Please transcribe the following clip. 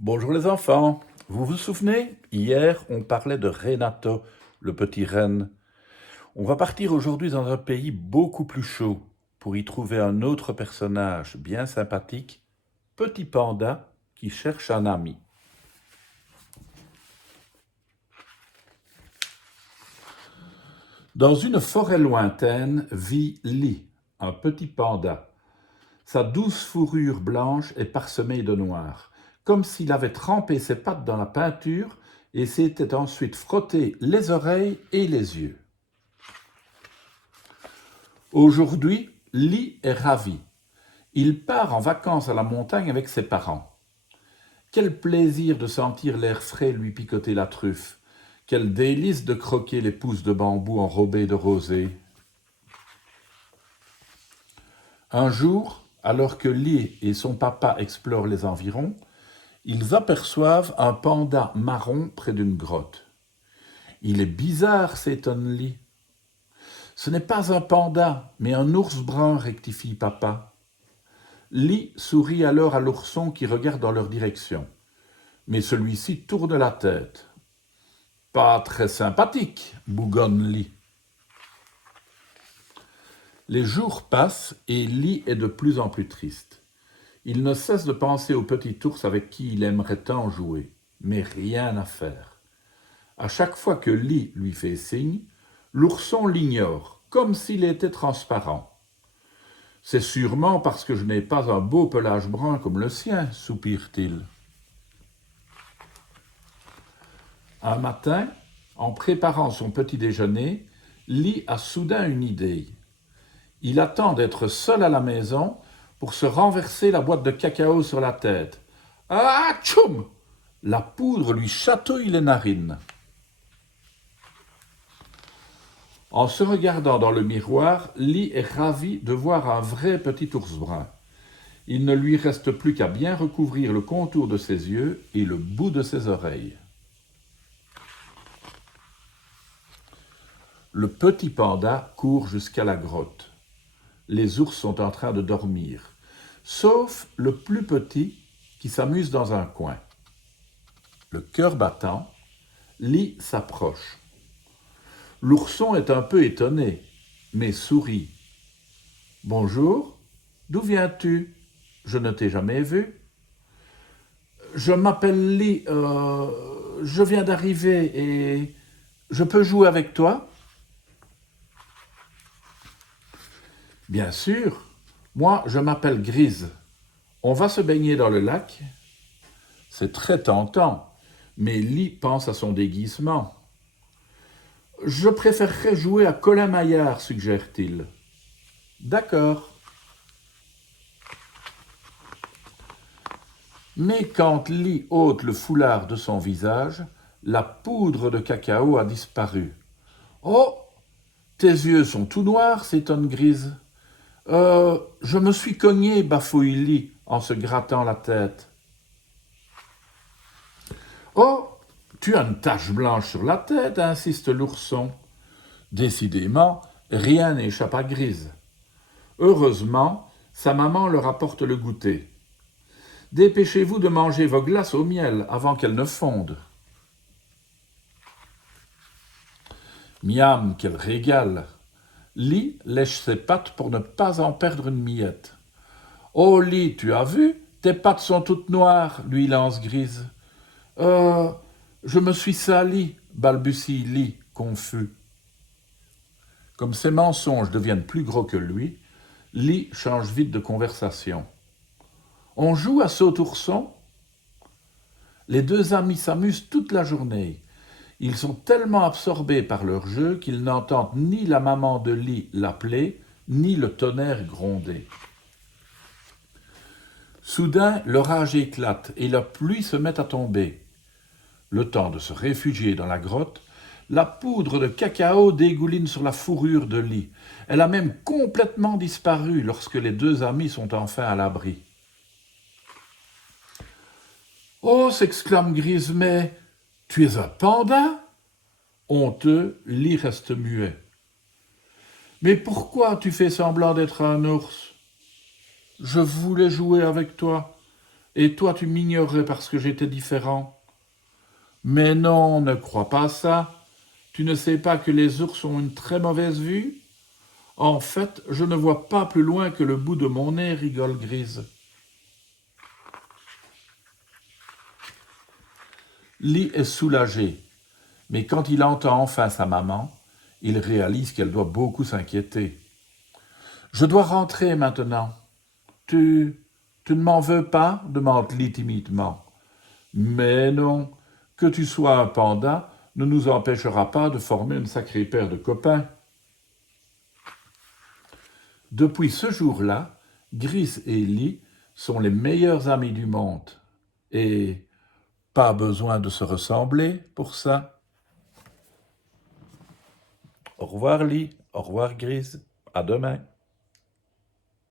Bonjour les enfants. Vous vous souvenez, hier on parlait de Renato, le petit renne. On va partir aujourd'hui dans un pays beaucoup plus chaud pour y trouver un autre personnage bien sympathique, Petit Panda, qui cherche un ami. Dans une forêt lointaine vit Lee, un petit panda. Sa douce fourrure blanche est parsemée de noir, comme s'il avait trempé ses pattes dans la peinture et s'était ensuite frotté les oreilles et les yeux. Aujourd'hui, Lee est ravi. Il part en vacances à la montagne avec ses parents. Quel plaisir de sentir l'air frais lui picoter la truffe. Quel délice de croquer les pousses de bambou enrobées de rosée. Un jour, alors que Lee et son papa explorent les environs, ils aperçoivent un panda marron près d'une grotte. Il est bizarre, s'étonne Lee. Ce n'est pas un panda, mais un ours brun, rectifie papa. Lee sourit alors à l'ourson qui regarde dans leur direction. Mais celui-ci tourne la tête. Pas très sympathique, bougonne Lee. Les jours passent et Lee est de plus en plus triste. Il ne cesse de penser au petit ours avec qui il aimerait tant jouer, mais rien à faire. À chaque fois que Lee lui fait signe, l'ourson l'ignore, comme s'il était transparent. C'est sûrement parce que je n'ai pas un beau pelage brun comme le sien, soupire-t-il. Un matin, en préparant son petit déjeuner, Lee a soudain une idée. Il attend d'être seul à la maison pour se renverser la boîte de cacao sur la tête. Ah, tchoum! La poudre lui chatouille les narines. En se regardant dans le miroir, Lee est ravi de voir un vrai petit ours brun. Il ne lui reste plus qu'à bien recouvrir le contour de ses yeux et le bout de ses oreilles. Le petit panda court jusqu'à la grotte. Les ours sont en train de dormir, sauf le plus petit qui s'amuse dans un coin. Le cœur battant, Lee s'approche. L'ourson est un peu étonné, mais sourit. « Bonjour, d'où viens-tu? Je ne t'ai jamais vu. »« Je m'appelle Lee, je viens d'arriver et je peux jouer avec toi? » Bien sûr, moi je m'appelle Grise. On va se baigner dans le lac? C'est très tentant, mais Lee pense à son déguisement. Je préférerais jouer à Colin Maillard, suggère-t-il. D'accord. Mais quand Lee ôte le foulard de son visage, la poudre de cacao a disparu. Oh, tes yeux sont tout noirs, s'étonne Grise. Je me suis cogné, bafouille Lee en se grattant la tête. Oh, tu as une tache blanche sur la tête, insiste l'ourson. Décidément, rien n'échappe à Grise. Heureusement, sa maman leur apporte le goûter. Dépêchez-vous de manger vos glaces au miel avant qu'elles ne fondent. Miam, quel régal! Lee lèche ses pattes pour ne pas en perdre une miette. Oh Lee, tu as vu? Tes pattes sont toutes noires, lui lance Grise. Je me suis sali, balbutie Lee, confus. Comme ses mensonges deviennent plus gros que lui, Lee change vite de conversation. On joue à saut-ourson? Les deux amis s'amusent toute la journée. Ils sont tellement absorbés par leur jeu qu'ils n'entendent ni la maman de Lee l'appeler, ni le tonnerre gronder. Soudain, l'orage éclate et la pluie se met à tomber. Le temps de se réfugier dans la grotte, la poudre de cacao dégouline sur la fourrure de Lee. Elle a même complètement disparu lorsque les deux amis sont enfin à l'abri. « Oh !» s'exclame Grise, « mais tu es un panda ?» Honteux, Lee reste muet. « Mais pourquoi tu fais semblant d'être un ours ? Je voulais jouer avec toi. Et toi, tu m'ignorais parce que j'étais différent. Mais non, ne crois pas ça. Tu ne sais pas que les ours ont une très mauvaise vue? En fait, je ne vois pas plus loin que le bout de mon nez, rigole Grise. Lee est soulagé, mais quand il entend enfin sa maman, il réalise qu'elle doit beaucoup s'inquiéter. Je dois rentrer maintenant. Tu ne m'en veux pas demande Lee timidement. Mais non, que tu sois un panda ne nous empêchera pas de former une sacrée paire de copains. Depuis ce jour-là, Gris et Lee sont les meilleurs amis du monde. Et pas besoin de se ressembler pour ça. Au revoir Lee, au revoir Gris, à demain.